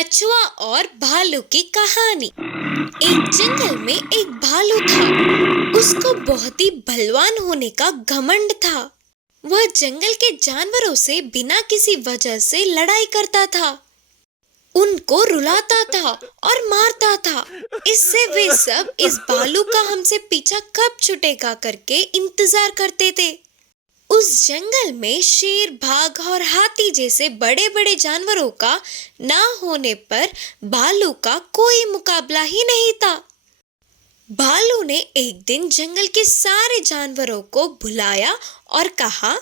कछुआ और भालू की कहानी। एक जंगल में एक भालू था। उसको बहुत ही बलवान होने का घमंड था। वह जंगल के जानवरों से बिना किसी वजह से लड़ाई करता था, उनको रुलाता था और मारता था। इससे वे सब इस भालू का हमसे पीछा कब छूटेगा करके इंतजार करते थे। उस जंगल में शेर, बाघ और हाथी जैसे बड़े बड़े जानवरों का ना होने पर भालू का कोई मुकाबला ही नहीं था। भालू ने एक दिन जंगल के सारे जानवरों को बुलाया और कहा,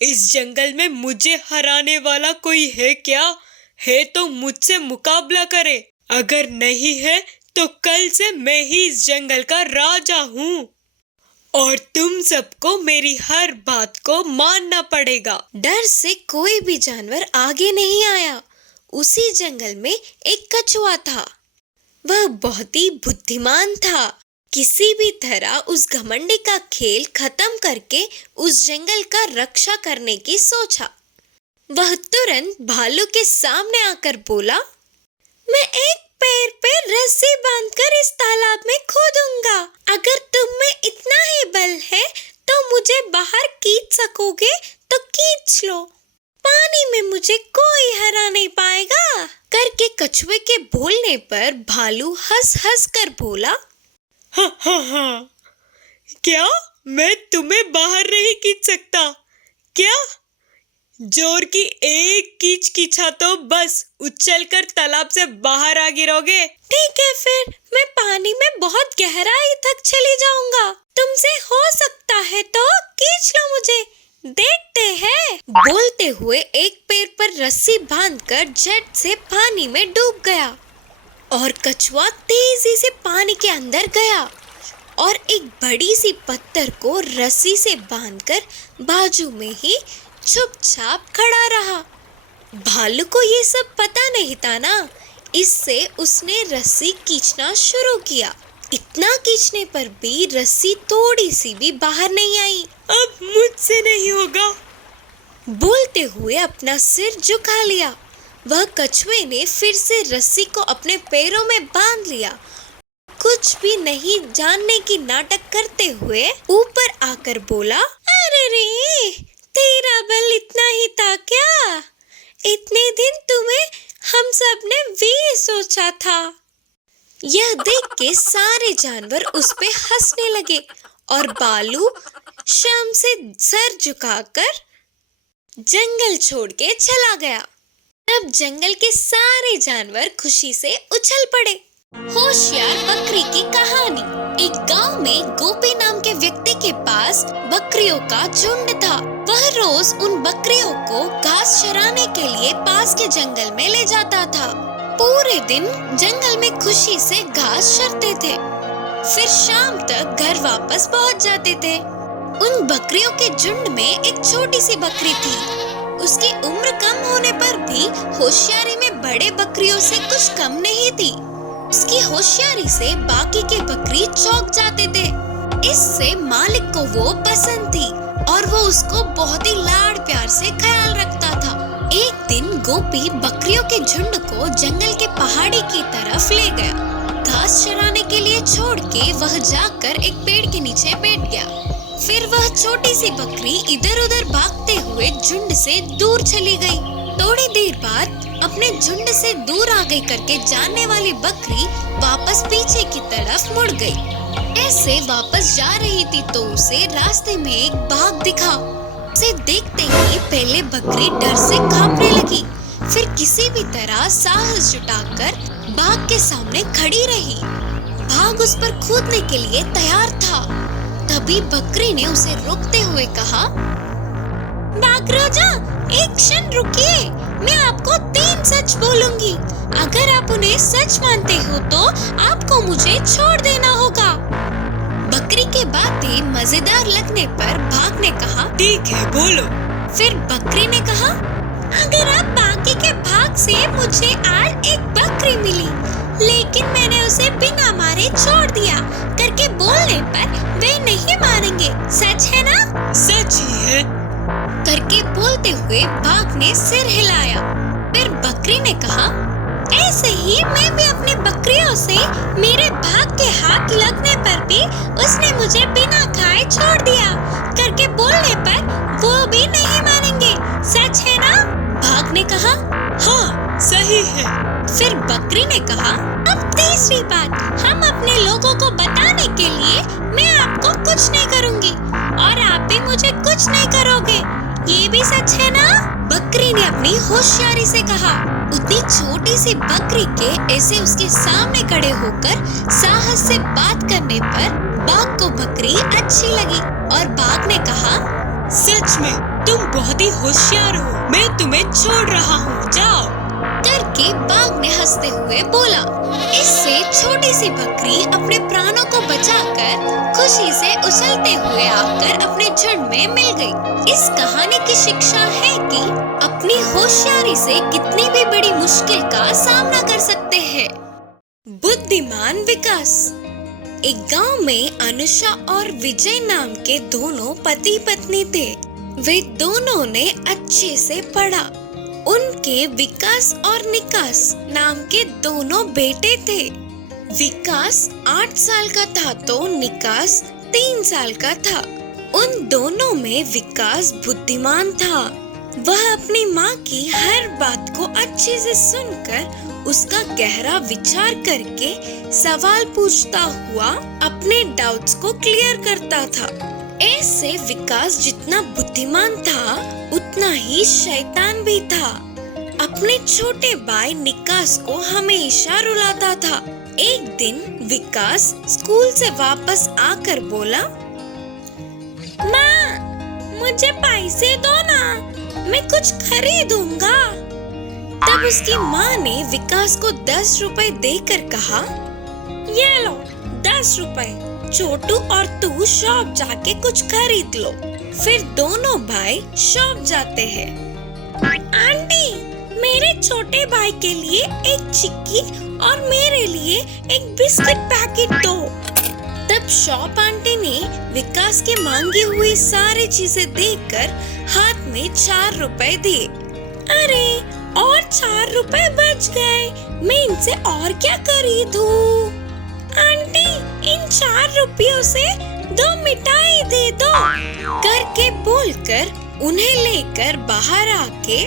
इस जंगल में मुझे हराने वाला कोई है क्या? है तो मुझसे मुकाबला करे, अगर नहीं है तो कल से मैं ही इस जंगल का राजा हूँ और तुम सबको मेरी हर बात को मानना पड़ेगा। डर से कोई भी जानवर आगे नहीं आया। उसी जंगल में एक कछुआ था। वह बहुत ही बुद्धिमान था। किसी भी तरह उस घमंडी का खेल खत्म करके उस जंगल का रक्षा करने की सोचा। वह तुरंत भालू के सामने आकर बोला, मैं एक पैर पे रस्सी बांधकर इस तालाब में कूदूंगा। अगर तुम में इतना ही बल है तो मुझे बाहर खींच सकोगे तो खींच लो। पानी में मुझे कोई हरा नहीं पाएगा। करके कछुए के बोलने पर भालू हंस हंस कर बोला, हाँ, क्या मैं तुम्हें बाहर नहीं खींच सकता क्या? जोर की एक कीच कीछा तो बस उछलकर तालाब से बाहर आ गिरोगे। ठीक है, फिर मैं पानी में बहुत गहराई तक चली जाऊंगा। तुमसे हो सकता है तो खींच लो मुझे, देखते हैं। बोलते हुए एक पैर पर रस्सी बांधकर झट से पानी में डूब गया और कछुआ तेजी से पानी के अंदर गया और एक बड़ी सी पत्थर को रस्सी से बांधकर बाजू में ही चुपचाप खड़ा रहा। भालू को ये सब पता नहीं था ना, इससे उसने रस्सी खींचना शुरू किया। इतना खींचने पर भी रस्सी थोड़ी सी भी बाहर नहीं आई। अब मुझसे नहीं होगा, बोलते हुए अपना सिर झुका लिया। वह कछुए ने फिर से रस्सी को अपने पैरों में बांध लिया। कुछ भी नहीं जानने की नाटक करते हुए ऊपर आकर बोला, अरे रे, तेरा बल इतना ही था क्या? इतने दिन तुम्हें हम सब ने भी सोचा था। यह देख के सारे जानवर उस पे हंसने लगे और भालू शर्म से सर झुकाकर जंगल छोड़ के चला गया। तब जंगल के सारे जानवर खुशी से उछल पड़े। होशियार बकरी की कहानी। एक गांव में गोपी नाम के व्यक्ति के पास बकरियों का झुंड था। वह रोज उन बकरियों को घास चराने के लिए पास के जंगल में ले जाता था। पूरे दिन जंगल में खुशी से घास चरते थे, फिर शाम तक घर वापस पहुंच जाते थे। उन बकरियों के झुंड में एक छोटी सी बकरी थी। उसकी उम्र कम होने पर भी होशियारी में बड़े बकरियों से कुछ कम नहीं थी। उसकी होशियारी से बाकी के बकरी चौंक जाते थे। इससे मालिक को वो पसंद थी और वो उसको बहुत ही लाड प्यार से ख्याल रखता था। एक दिन गोपी बकरियों के झुंड को जंगल के पहाड़ी की तरफ ले गया। घास चराने के लिए छोड़ के वह जाकर एक पेड़ के नीचे बैठ गया। फिर वह छोटी सी बकरी इधर उधर भागते हुए झुंड से दूर चली गई। थोड़ी देर बाद अपने झुंड से दूर आ गई करके जानने वाली बकरी वापस पीछे की तरफ मुड़ गई। ऐसे वापस जा रही थी तो उसे रास्ते में एक बाघ दिखा। उसे देखते ही पहले बकरी डर से कांपने लगी, फिर किसी भी तरह साहस जुटाकर बाघ के सामने खड़ी रही। बाघ उस पर कूदने के लिए तैयार था। तभी बकरी ने उसे रोकते हुए कहा, बाघ राजा, एक क्षण रुकिए, मैं आपको 3 सच बोलूंगी। अगर आप उन्हें सच मानते हो तो आपको मुझे छोड़ देना होगा। बकरी के बातें मजेदार लगने पर बाघ ने कहा, ठीक है, बोलो। फिर बकरी ने कहा, अगर आप बाकी के भाग से मुझे आज एक बकरी मिली, लेकिन मैंने उसे बिना मारे छोड़ दिया करके बोलने पर वे नहीं मानेंगे, सच है ना? सच ही है, करके बोलते हुए बाघ ने सिर हिलाया। फिर बकरी ने कहा, ऐसे ही मैं भी अपने बकरियों से मेरे भाग के हाथ लगने पर भी उसने मुझे बिना खाए छोड़ दिया करके बोलने पर वो भी नहीं मानेंगे, सच है ना? भाग ने कहा, हाँ सही है। फिर बकरी ने कहा, अब तीसरी बात, हम अपने लोगों को बताने के लिए मैं आपको कुछ नहीं करूँगी और आप भी मुझे कुछ नहीं करोगे, ये भी सच है ना? बकरी ने अपनी होशियारी से कहा। उतनी छोटी सी बकरी के ऐसे उसके सामने खड़े होकर साहस से बात करने पर बाघ को बकरी अच्छी लगी और बाघ ने कहा, सच में तुम बहुत ही होशियार हो, मैं तुम्हें छोड़ रहा हूँ, जाओ करके बाघ ने हंसते हुए बोला। इससे छोटी सी बकरी अपने प्राणों को बचाकर खुशी से उछलते हुए आकर अपने झुंड में मिल गई। इस कहानी की शिक्षा है कि अपनी होशियारी से कितनी भी बड़ी मुश्किल का सामना कर सकते हैं। बुद्धिमान विकास। एक गांव में अनुषा और विजय नाम के दोनों पति पत्नी थे। वे दोनों ने अच्छे से पढ़ा। उनके विकास और निकास नाम के दोनों बेटे थे। विकास 8 साल का था तो निकास 3 साल का था। उन दोनों में विकास बुद्धिमान था। वह अपनी माँ की हर बात को अच्छे से सुनकर उसका गहरा विचार करके सवाल पूछता हुआ अपने डाउट्स को क्लियर करता था। ऐसे विकास जितना बुद्धिमान था उतना ही शैतान भी था। अपने छोटे भाई निकास को हमेशा रुलाता था। एक दिन विकास स्कूल से वापस आकर बोला, माँ, मुझे पैसे दो ना, मैं कुछ खरीदूंगा। तब उसकी माँ ने विकास को 10 रुपए देकर कहा, ये लो 10 रुपए, छोटू और तू शॉप जाके कुछ खरीद लो। फिर दोनों भाई शॉप जाते हैं। आंटी, मेरे छोटे भाई के लिए एक चिक्की और मेरे लिए एक बिस्किट पैकेट दो। तब शॉप आंटी ने विकास के मांगी हुई सारी चीजें देकर हाथ में 4 रुपए दिए। अरे, और 4 रुपए बच गए, मैं इनसे और क्या खरीदूं? आंटी, इन 4 रुपयों से 2 मिठाई दे दो करके बोलकर उन्हें लेकर बाहर आके,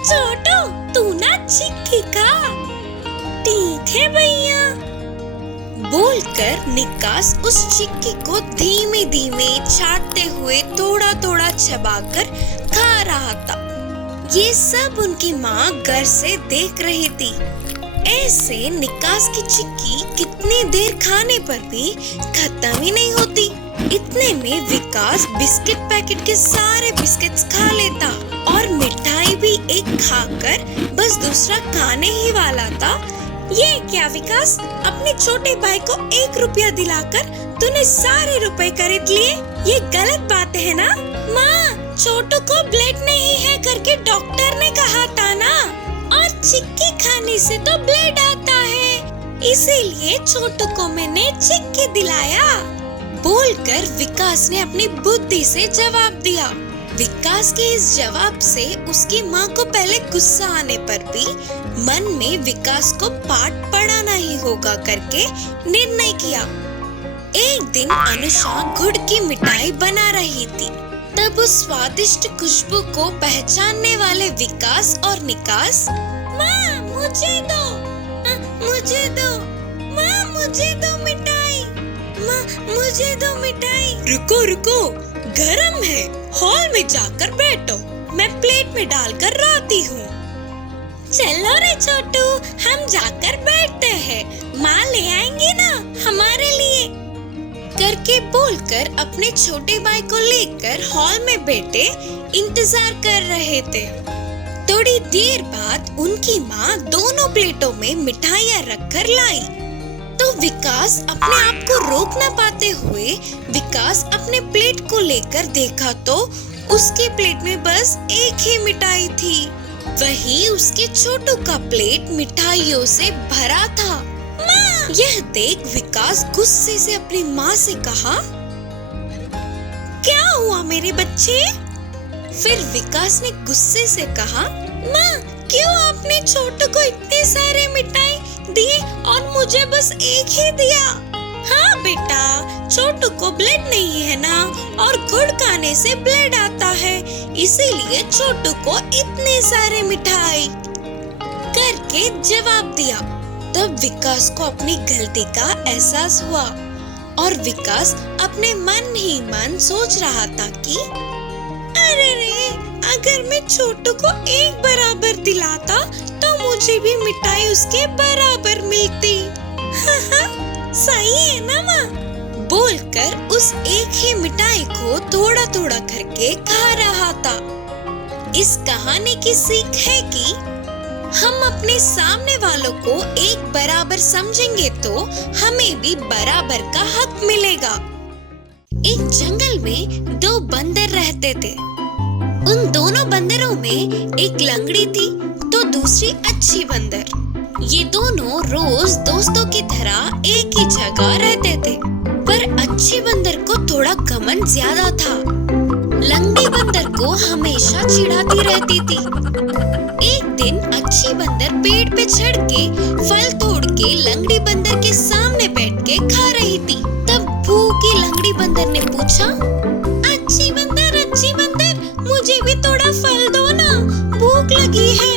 छोटू तू ना चिक्की खा। ठीक है भैया, बोलकर निकास उस चिक्की को धीमे धीमे चाटते हुए थोड़ा थोड़ा चबाकर खा रहा था। ये सब उनकी माँ घर से देख रही थी। ऐसे निकास की चिक्की कितनी देर खाने पर भी खत्म ही नहीं होती। इतने में विकास बिस्किट पैकेट के सारे बिस्किट्स खा लेता और मिठाई भी एक खाकर बस दूसरा खाने ही वाला था। ये क्या विकास, अपने छोटे भाई को 1 रुपया दिलाकर तूने सारे रुपए खरीद लिए? ये गलत बात है ना? माँ, छोटू को ब्लड नहीं है करके डॉक्टर ने कहा था ना, और चिक्की खाने से तो ब्लड आता है, इसीलिए छोटू को मैंने चिक्की दिलाया। बोलकर विकास ने अपनी बुद्धि से जवाब दिया। विकास के इस जवाब से उसकी माँ को पहले गुस्सा आने पर भी मन में विकास को पाठ पढ़ाना ही होगा करके निर्णय किया। एक दिन अनुषा गुड़ की मिठाई बना रही थी। तब उस स्वादिष्ट खुशबू को पहचानने वाले विकास और निकास, माँ मुझे दो, मुझे दो, माँ मुझे दो मिठाई, माँ मुझे दो मिठाई। रुको रुको, गरम है, हॉल में जाकर बैठो, मैं प्लेट में डालकर लाती हूँ। चलो रे छोटू, हम जाकर बैठते हैं, माँ ले आएंगे ना हमारे लिए करके बोलकर अपने छोटे भाई को लेकर हॉल में बैठे इंतजार कर रहे थे। थोड़ी देर बाद उनकी माँ दोनों प्लेटों में मिठाइयाँ रखकर लाई। तो विकास अपने आप को रोक न पाते हुए विकास अपने प्लेट को लेकर देखा तो उसके प्लेट में बस एक ही मिठाई थी। वही उसके छोटू का प्लेट मिठाइयों से भरा था। माँ! यह देख विकास गुस्से से अपनी माँ से कहा, क्या हुआ मेरे बच्चे? फिर विकास ने गुस्से से कहा, माँ, क्यों आपने तुमने छोटू को इतने सारे मिठाई दिए और मुझे बस एक ही दिया। हाँ बेटा, छोटू को ब्लड नहीं है ना, और गुड़ खाने से ब्लड आता है, इसीलिए छोटू को इतने सारे मिठाई करके जवाब दिया। तब विकास को अपनी गलती का एहसास हुआ और विकास अपने मन ही मन सोच रहा था कि अरे रे, अगर मैं छोटू को एक बराबर दिलाता तो मुझे भी मिठाई उसके बराबर मिलती। सही है ना माँ? बोलकर उस एक ही मिठाई को थोड़ा थोड़ा करके खा रहा था। इस कहानी की सीख है कि हम अपने सामने वालों को एक बराबर समझेंगे तो हमें भी बराबर का हक मिलेगा। एक जंगल में दो बंदर रहते थे। उन दोनों बंदरों में एक लंगड़ी थी तो दूसरी अच्छी बंदर। ये दोनों रोज दोस्तों की तरह एक ही जगह रहते थे, पर अच्छी बंदर को थोड़ा घमंड ज्यादा था। लंगड़ी बंदर को हमेशा चिढ़ाती रहती थी। एक दिन अच्छी बंदर पेड़ पे चढ़ के फल तोड़ के लंगड़ी बंदर के सामने बैठ के खा रही थी। तब भूखी लंगड़ी बंदर ने पूछा, अच्छी बंदर, मुझे भी थोड़ा फल दो ना, भूख लगी है।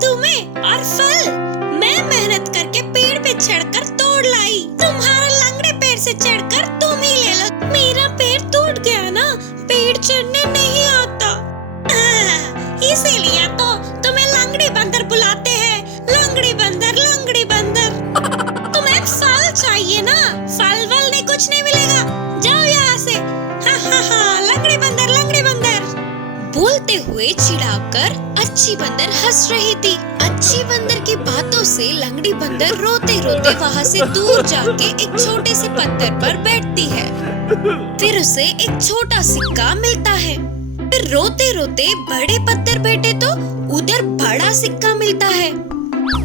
तुम्हें और फल? मैं मेहनत करके पेड़ पे चढ़कर तोड़ लाई, तुम्हारा लंगड़े पेड़ से चढ़कर तुम ही ले लो। मेरा पैर टूट गया ना, पेड़ चढ़ने नहीं आता। इसीलिए तो तुम्हें लंगड़ी बंदर बुलाते हैं। लंगड़ी बंदर, तुम्हें फल चाहिए ना? फल वल नहीं, कुछ नहीं मिलेगा, जाओ यहाँ से। लंगड़ी बंदर। बोलते हुए चिढ़ाकर अच्छी बंदर हंस रही थी। अच्छी बंदर की बातों से लंगड़ी बंदर रोते रोते वहाँ से दूर जाके एक छोटे से पत्थर पर बैठती है। फिर उसे एक छोटा सिक्का मिलता है। फिर रोते रोते बड़े पत्थर बैठे तो उधर बड़ा सिक्का मिलता है।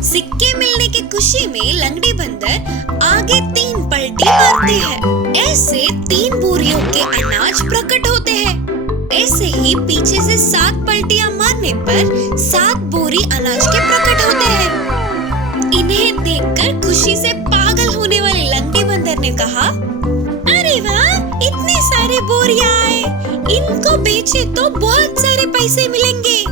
सिक्के मिलने की खुशी में लंगड़ी बंदर आगे 3 पलटी मारती है। ऐसे 3 बोरियों के अनाज प्रकट होते हैं। ऐसे ही पीछे से 7 पलटियां मारने पर 7 बोरी अनाज के प्रकट होते हैं। इन्हें देखकर खुशी से पागल होने वाले लंगड़ी बंदर ने कहा, अरे वाह, इतने सारे बोरियां आए, इनको बेचे तो बहुत सारे पैसे मिलेंगे।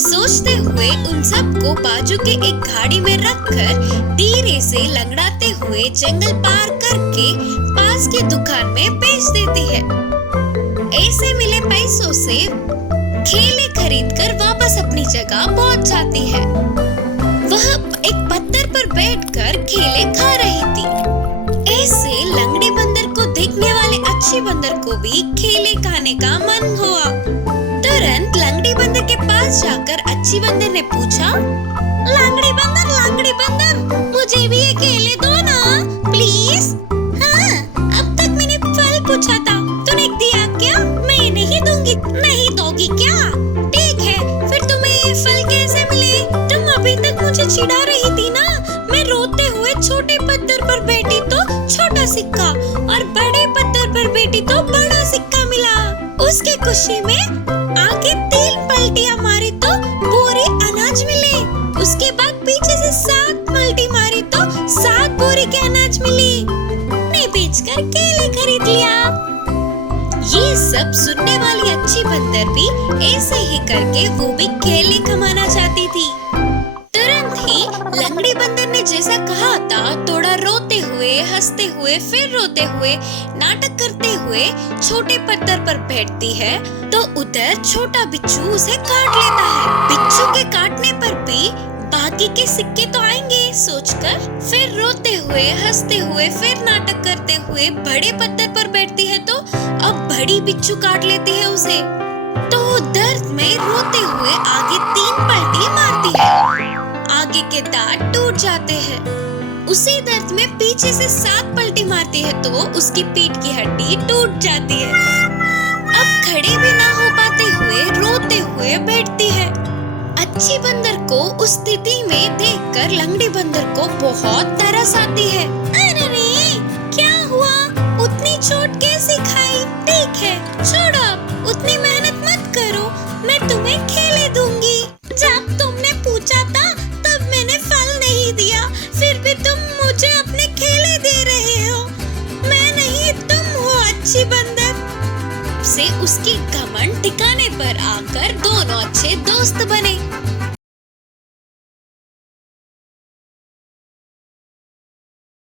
सोचते हुए उन सबको बाजू के एक गाड़ी में रखकर धीरे से लंगड़ाते हुए जंगल पार करके पास के दुकान में बेच देती है। ऐसे मिले पैसों से केले खरीदकर वापस अपनी जगह पहुंच जाती है। वह एक पत्थर पर बैठकर केले खा रही थी। ऐसे लंगड़ी बंदर को देखने वाले अच्छी बंदर को भी केले खाने का मन हुआ। तुरंत लंगड़ी बंदर के पास जाकर अच्छी बंदर ने पूछा, लंगड़ी बंदर, मुझे भी ये केले दो ना, प्लीज। हाँ, अब तक मैंने फल पूछा था, तूने दिया क्या? मैं नहीं दूंगी। नहीं दोगी क्या? ठीक है, फिर तुम्हें ये फल कैसे मिले? तुम अभी तक मुझे चिढ़ा रही थी ना। मैं रोते हुए छोटे पत्थर पर बैठी तो छोटा सिक्का, और बड़े पत्थर पर बैठी तो बड़ा सिक्का मिला। उसकी खुशी में आगे 3 पलटियां मारी तो बोरी अनाज मिले। उसके बाद पीछे से 7 पलटी मारी तो 7 बोरी के अनाज मिली। ने बेचकर केले खरीद लिया। ये सब सुनने वाली अच्छी बंदर भी ऐसे ही करके वो भी केले कमाना चाहती थी। तुरंत ही लंगड़ी बंदर ने जैसा कहा था, थोड़ा रोते हुए, हंसते हुए, फिर रोते हुए, नाटक करते हुए छोटे पत्थर पर बैठती है तो उधर छोटा बिच्छू उसे काट लेता है। बिच्छू के काटने पर भी बाकी के सिक्के तो आएंगे सोचकर फिर रोते हुए, हंसते हुए, फिर नाटक करते हुए बड़े पत्थर पर बैठती है तो अब बड़ी बिच्छू काट लेती है उसे। तो दर्द में रोते हुए आगे 3 पलटी मारती है। आगे के दांत टूट जाते हैं। उसी दर्द में पीछे से 7 पलटी मारती है तो उसकी पीठ की हड्डी टूट जाती है। अब खड़े भी ना हो पाते हुए रोते हुए बैठती है। अच्छी बंदर को उस स्थिति में देखकर लंगड़ी बंदर को बहुत तरस आती है। अरे रे, क्या हुआ? उतनी चोट कैसे खाई? ठीक है, छोड़ो, अब उतनी मेहनत मत करो, मैं तुम्हें केले दूंगी। जब तुमने तब से उसकी घमंड ठिकाने पर आकर दोनों अच्छे दोस्त बने।